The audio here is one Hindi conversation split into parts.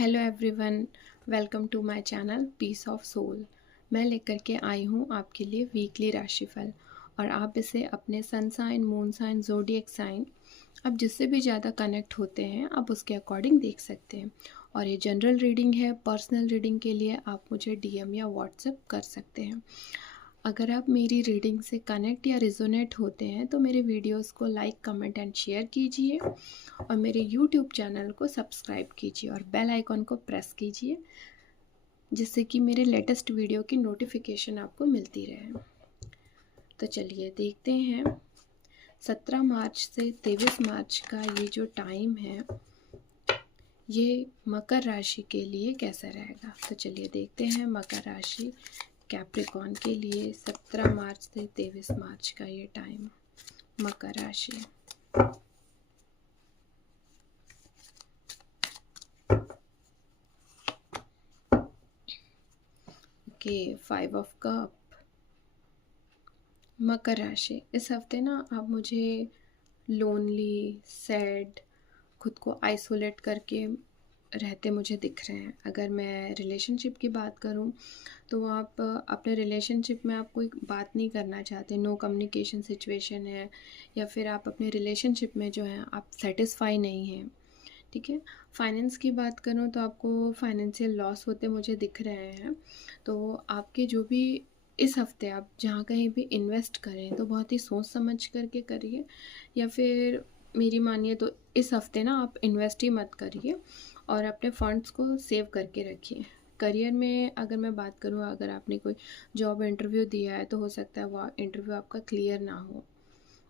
Hello everyone, welcome to my channel peace of soul. मैं लेकर के आई हूँ आपके लिए वीकली राशिफल और आप इसे अपने sun sign, moon sign, zodiac sign आप जिससे भी ज़्यादा कनेक्ट होते हैं आप उसके अकॉर्डिंग देख सकते हैं। और ये जनरल रीडिंग है। पर्सनल रीडिंग के लिए आप मुझे डीएम या व्हाट्सएप कर सकते हैं। अगर आप मेरी रीडिंग से कनेक्ट या रिजोनेट होते हैं तो मेरे वीडियोस को लाइक, कमेंट एंड शेयर कीजिए और मेरे यूट्यूब चैनल को सब्सक्राइब कीजिए और बेल आइकॉन को प्रेस कीजिए जिससे कि मेरे लेटेस्ट वीडियो की नोटिफिकेशन आपको मिलती रहे। तो चलिए देखते हैं 17 मार्च से 23 मार्च का ये जो टाइम है ये मकर राशि के लिए कैसा रहेगा। तो चलिए देखते हैं मकर राशि कैप्रिकॉर्न के लिए 17 मार्च से 23 मार्च का ये टाइम। मकर राशि, ओके, 5 ऑफ कप। मकर राशि, इस हफ्ते ना आप मुझे लोनली, सैड, खुद को आइसोलेट करके रहते मुझे दिख रहे हैं। अगर मैं रिलेशनशिप की बात करूं तो आप अपने रिलेशनशिप में आप कोई बात नहीं करना चाहते, नो कम्युनिकेशन सिचुएशन है, या फिर आप अपने रिलेशनशिप में जो है आप सेटिस्फाई नहीं हैं। ठीक है। फाइनेंस की बात करूं तो आपको फाइनेंशियल लॉस होते मुझे दिख रहे हैं। तो आपके जो भी इस हफ्ते आप जहाँ कहीं भी इन्वेस्ट करें तो बहुत ही सोच समझ करके करिए, या फिर मेरी मानिए तो इस हफ्ते ना आप इन्वेस्ट ही मत करिए और अपने फंड्स को सेव करके रखिए। करियर में अगर मैं बात करूँ, अगर आपने कोई जॉब इंटरव्यू दिया है तो हो सकता है वो इंटरव्यू आपका क्लियर ना हो।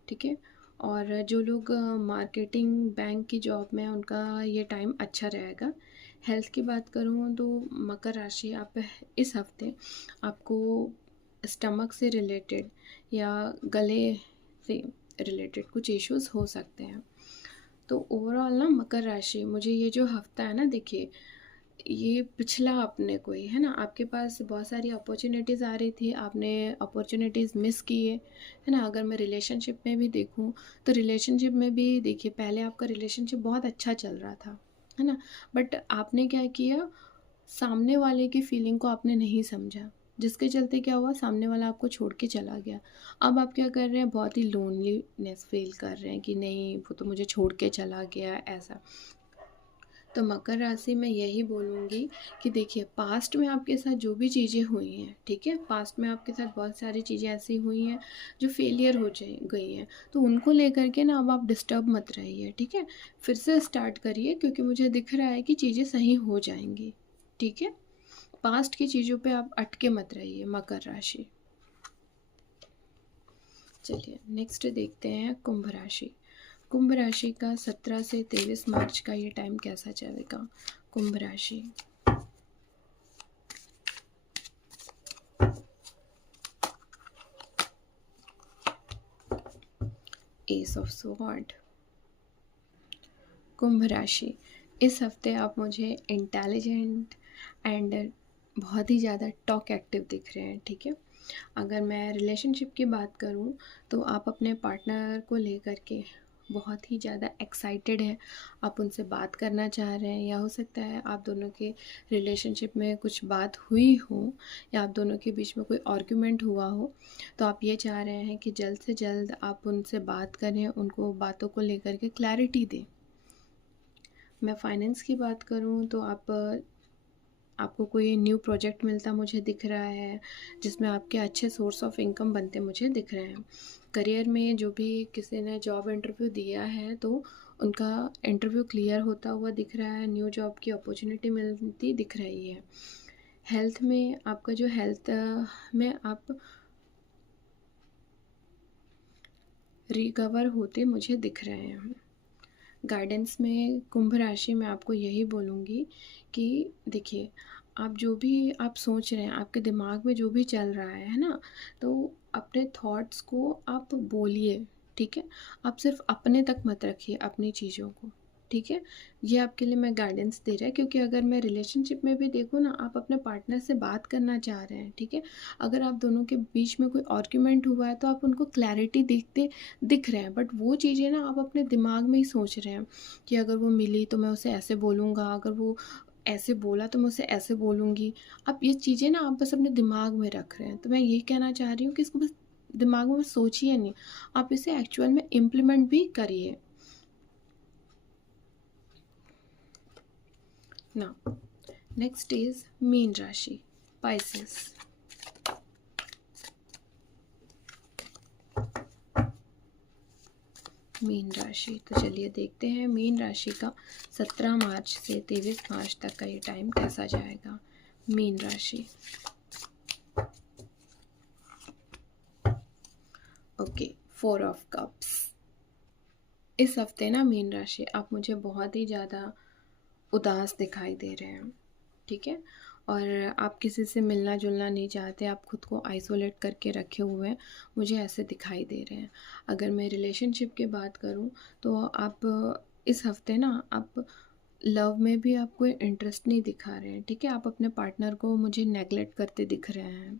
ठीक है। और जो लोग मार्केटिंग, बैंक की जॉब में हैं उनका ये टाइम अच्छा रहेगा। हेल्थ की बात करूँ तो मकर राशि, आप इस हफ्ते आपको स्टमक से रिलेटेड या गले से रिलेटेड कुछ इश्यूज हो सकते हैं। तो ओवरऑल ना मकर राशि, मुझे ये जो हफ्ता है ना, देखिए ये पिछला अपने कोई है ना, आपके पास बहुत सारी अपॉर्चुनिटीज़ आ रही थी, आपने अपॉर्चुनिटीज़ मिस किए है ना। अगर मैं रिलेशनशिप में भी देखूं तो रिलेशनशिप में भी देखिए पहले आपका रिलेशनशिप बहुत अच्छा चल रहा था, है ना। बट आपने क्या किया, सामने वाले की फीलिंग को आपने नहीं समझा, जिसके चलते क्या हुआ, सामने वाला आपको छोड़ के चला गया। अब आप क्या कर रहे हैं, बहुत ही लोनलीनेस फील कर रहे हैं कि नहीं वो तो मुझे छोड़ के चला गया ऐसा। तो मकर राशि में यही बोलूँगी कि देखिए पास्ट में आपके साथ जो भी चीज़ें हुई हैं, ठीक है, पास्ट में आपके साथ बहुत सारी चीज़ें ऐसी हुई हैं जो फेलियर हो जाए गई हैं, तो उनको लेकर के ना अब आप डिस्टर्ब मत रहिए। ठीक है, फिर से स्टार्ट करिए क्योंकि मुझे दिख रहा है कि चीज़ें सही हो जाएंगी। ठीक है, पास्ट की चीज़ों पे आप अटके मत रहिए मकर राशि। चलिए नेक्स्ट देखते हैं कुंभ राशि। कुंभ राशि का 17 से 23 मार्च का ये टाइम कैसा चलेगा। कुंभ राशि, एस ऑफ स्वॉर्ड। कुंभ राशि, इस हफ्ते आप मुझे इंटेलिजेंट एंड बहुत ही ज़्यादा टॉक एक्टिव दिख रहे हैं। ठीक है, अगर मैं रिलेशनशिप की बात करूं तो आप अपने पार्टनर को लेकर के बहुत ही ज़्यादा एक्साइटेड हैं, आप उनसे बात करना चाह रहे हैं, या हो सकता है आप दोनों के रिलेशनशिप में कुछ बात हुई हो या आप दोनों के बीच में कोई आर्ग्यूमेंट हुआ हो, तो आप ये चाह रहे हैं कि जल्द से जल्द आप उनसे बात करें, उनको बातों को लेकर के क्लैरिटी दें। मैं फाइनेंस की बात करूं तो आपको कोई न्यू प्रोजेक्ट मिलता मुझे दिख रहा है जिसमें आपके अच्छे सोर्स ऑफ इनकम बनते मुझे दिख रहे हैं। करियर में जो भी किसी ने जॉब इंटरव्यू दिया है तो उनका इंटरव्यू क्लियर होता हुआ दिख रहा है, न्यू जॉब की अपॉर्चुनिटी मिलती दिख रही है। हेल्थ में आपका जो हेल्थ में आप रिकवर होते मुझे दिख रहे हैं। गाइडेंस में कुंभ राशि में आपको यही बोलूँगी कि देखिए आप जो भी आप सोच रहे हैं, आपके दिमाग में जो भी चल रहा है ना, तो अपने थॉट्स को आप बोलिए। ठीक है, आप सिर्फ अपने तक मत रखिए अपनी चीज़ों को। ठीक है, ये आपके लिए मैं गाइडेंस दे रहा है, क्योंकि अगर मैं रिलेशनशिप में भी देखूँ ना, आप अपने पार्टनर से बात करना चाह रहे हैं। ठीक है, अगर आप दोनों के बीच में कोई आर्ग्यूमेंट हुआ है तो आप उनको क्लैरिटी दिख रहे हैं, बट वो चीज़ें ना आप अपने दिमाग में ही सोच रहे हैं कि अगर वो मिली तो मैं उसे ऐसे बोलूँगा, अगर वो ऐसे बोला तो मैं उसे ऐसे बोलूँगी। आप ये चीज़ें ना आप बस अपने दिमाग में रख रहे हैं। तो मैं यही कहना चाह रही हूँ कि इसको बस दिमाग में बस सोचिए नहीं, आप इसे एक्चुअल में इम्प्लीमेंट भी करिए। नाउ नेक्स्ट इज़ मीन राशि, स्पाइसेस। मीन राशि, तो चलिए देखते हैं मीन राशि का 17 मार्च से 23 मार्च तक का ये टाइम कैसा जाएगा। मीन राशि, ओके, 4 ऑफ कप्स। इस हफ्ते ना मीन राशि आप मुझे बहुत ही ज़्यादा उदास दिखाई दे रहे हैं, ठीक है? और आप किसी से मिलना-जुलना नहीं चाहते, आप खुद को आइसोलेट करके रखे हुए हैं, मुझे ऐसे दिखाई दे रहे हैं। अगर मैं रिलेशनशिप की बात करूँ तो आप इस हफ्ते ना आप लव में भी आप कोई इंटरेस्ट नहीं दिखा रहे हैं, ठीक है? आप अपने पार्टनर को मुझे नेगलेक्ट करते दिख रहे हैं,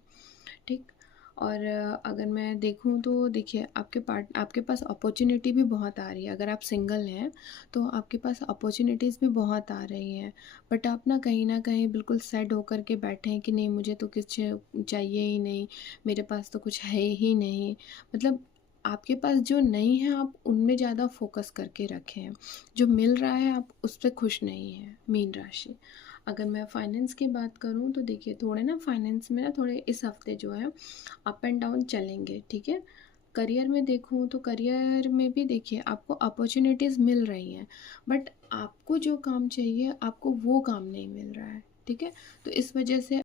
ठीक? और अगर मैं देखूँ तो देखिए आपके पास अपॉर्च्युनिटी भी बहुत आ रही है। अगर आप सिंगल हैं तो आपके पास अपॉर्च्युनिटीज़ भी बहुत आ रही हैं। बट आप ना कहीं न कहीं बिल्कुल सैड होकर के बैठे हैं कि नहीं, मुझे तो कुछ चाहिए ही नहीं, मेरे पास तो कुछ है ही नहीं। मतलब आपके पास जो नहीं है आप उनमें ज़्यादा फ़ोकस करके रखे हैं। जो मिल रहा है आप उस पे खुश नहीं हैं, मीन राशि। अगर मैं फाइनेंस की बात करूँ तो देखिए थोड़े ना फाइनेंस में ना थोड़े इस हफ्ते जो है अप एंड डाउन चलेंगे, ठीक है? करियर में देखूँ तो करियर में भी देखिए आपको अपॉर्च्युनिटीज़ मिल रही हैं, बट आपको जो काम चाहिए आपको वो काम नहीं मिल रहा है, ठीक है? तो इस वजह से